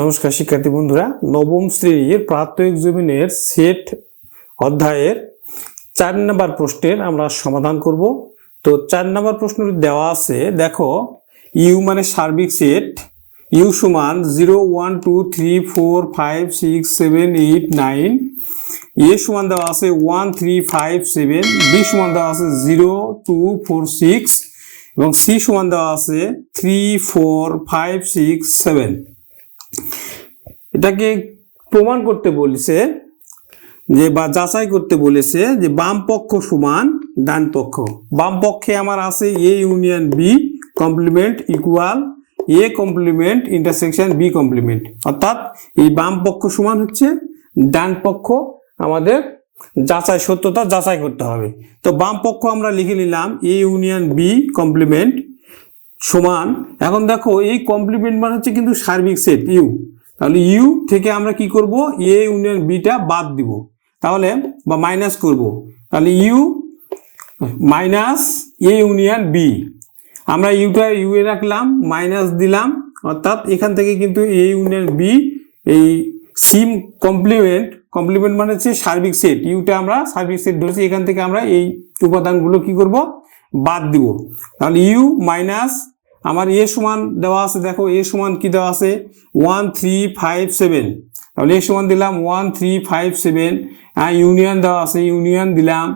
নমস্কার, শিক্ষার্থী বন্ধুরা। নবম শ্রেণির প্রাত্যহিক জমিনের সেট অধ্যায়ের চার নাম্বার প্রশ্নের আমরা সমাধান করব। তো চার নাম্বার প্রশ্নটি দেওয়া আছে, দেখো, ইউ মানে সার্বিক সেট, ইউ সমান zero, one, two, three, four, five, six, seven, eight, nine. A সমান দেওয়া আছে one, three, five, seven. B সমান দেওয়া আছে জিরো, টু, ফোর, সিক্স। এবং সি সমান দেওয়া আছে three, four, five, six, seven. এটাকে প্রমাণ করতে বলেছে যে বা যাচাই করতে বলেছে যে বাম পক্ষ সমান ডান পক্ষ। বাম পক্ষে আমার আছে A union B complement equal A complement intersection B complement অর্থাৎ এই বাম পক্ষ সমান হচ্ছে, ডান পক্ষ আমাদের যাচাই সত্যতা যাচাই করতে হবে। তো বাম পক্ষ আমরা লিখে নিলাম এ ইউনিয়ন বি কমপ্লিমেন্ট সমান। এখন দেখো, এই কমপ্লিমেন্ট মানে হচ্ছে কিন্তু সার্বিক সেট ইউ তাহলে ইউ থেকে আমরা কি করব? এ ইউনিয়ন বিটা বাদ দিব। তাহলে, বা মাইনাস করব। তাহলে U minus A union B আমরা ইউটা ইউ এ রাখলাম মাইনাস দিলাম, অর্থাৎ এখান থেকে কিন্তু এ ইউনিয়ন বি এই সিম কমপ্লিমেন্ট কমপ্লিমেন্ট মানে হচ্ছে সার্বিক সেট ইউটা আমরা সার্বিক সেট ধরেছি, এখান থেকে আমরা এই উপাদানগুলো কি করব? বাদ দিব। তাহলে ইউ মাইনাস আমার এ সমান দেওয়া আছে, দেখো এ সমান কি দেওয়া আছে? One three five seven. তাহলে এ সমান দিলাম one three five seven union দেওয়া আছে, ইউনিয়ন দিলাম।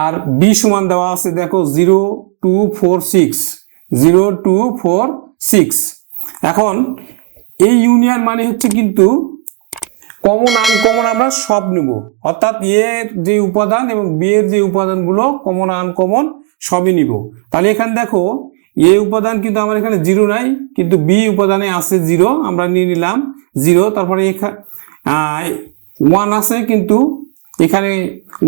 আর বি সমান দেওয়া আছে, দেখো zero two four six, zero two four six. এখন এই ইউনিয়ন মানে হচ্ছে কিন্তু কমন আনকমন আমরা সব নিব। অর্থাৎ এর যে উপাদান এবং বি এর যে উপাদানগুলো কমন আনকমন সবই নিব। তাহলে এখানে দেখো এ উপাদান কিন্তু আমার এখানে জিরো নাই, কিন্তু বি উপাদানে আছে জিরো আমরা নিয়ে নিলাম জিরো তারপরে এখানে ওয়ান আছে কিন্তু এখানে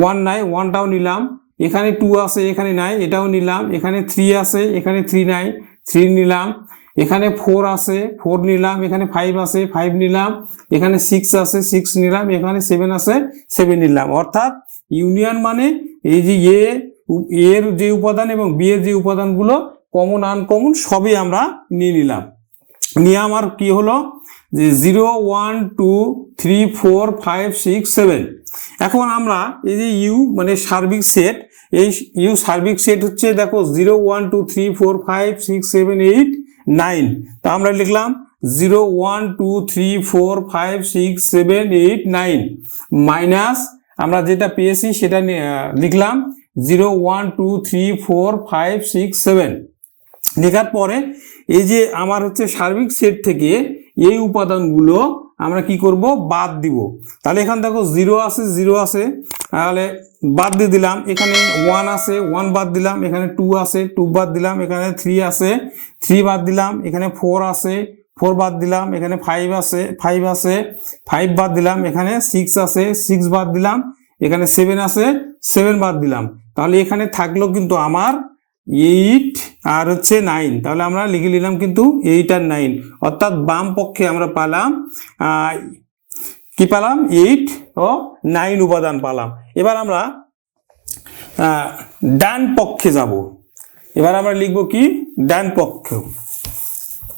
ওয়ান নাই ওয়ানটাও নিলাম। এখানে টু আছে, এখানে নাই, এটাও নিলাম। এখানে থ্রি আছে, এখানে থ্রি নাই থ্রি নিলাম। এখানে ফোর আছে ফোর নিলাম। এখানে ফাইভ আছে ফাইভ নিলাম। এখানে সিক্স আছে সিক্স নিলাম। এখানে সেভেন আছে সেভেন নিলাম। অর্থাৎ ইউনিয়ন মানে এই যে এ এর যে উপাদান এবং বি এর যে উপাদানগুলো কমন আনকমন সবই আমরা নিয়ে নিলাম। নিয়ে আমার কি হলো? যে zero, one, two, three, four, five, six, seven. এখন আমরা এই যে ইউ মানে সার্বিক সেট, এই ইউ সার্বিক সেট হচ্ছে দেখো zero, one, two, three, four, five, six, seven, eight, nine. তা আমরা লিখলাম zero, one, two, three, four, five, six, seven, eight, nine. Minus আমরা যেটা পেয়েছি সেটা লিখলাম zero, one, two, three, four, five, six, seven. লেখার পরে এই যে আমার হচ্ছে সার্বিক সেট থেকে এই উপাদানগুলো আমরা কি করব? বাদ দিব। তাহলে এখানে দেখো জিরো আছে জিরো আছে। তাহলে বাদ দিয়ে দিলাম। এখানে ওয়ান আছে ওয়ান বাদ দিলাম। এখানে টু আছে টু বাদ দিলাম। এখানে থ্রি আছে থ্রি বাদ দিলাম। এখানে ফোর আছে ফোর বাদ দিলাম। এখানে ফাইভ আছে ফাইভ আছে ফাইভ বাদ দিলাম। এখানে সিক্স আছে সিক্স বাদ দিলাম। এখানে সেভেন আছে সেভেন বাদ দিলাম। তাহলে এখানে থাকল কিন্তু আমার এইট আর হচ্ছে নাইন তাহলে আমরা লিখে নিলাম কিন্তু এইট আর নাইন অর্থাৎ বাম পক্ষে আমরা পালাম কি পালাম? এইট ও নাইন উপাদান পালাম। এবার আমরা ডান পক্ষে যাব। এবার আমরা লিখব কি? ডান পক্ষ।